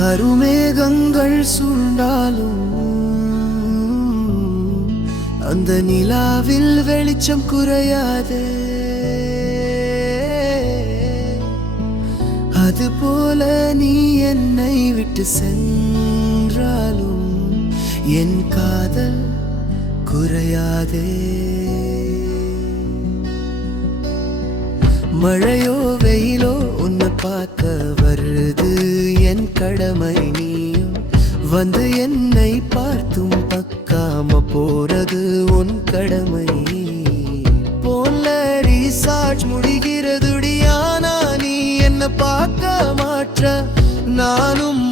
கருமேகங்கள் சூழ்ந்தாலும் அந்த நிலாவில் வெளிச்சம் குறையாதே. அதுபோல நீ என்னை விட்டு சென்றாலும் என் காதல் குறையாதே. மழையோ வெயிலோ உன்னை பார்க்க வருது என் கடமை. நீயும் வந்து என்னை பார்த்தும் பக்காம போறது உன் கடமை. போன்ல ரீசார்ஜ் முடிகிறதுடியானா நீ என்ன பார்க்க மாற்ற நானும்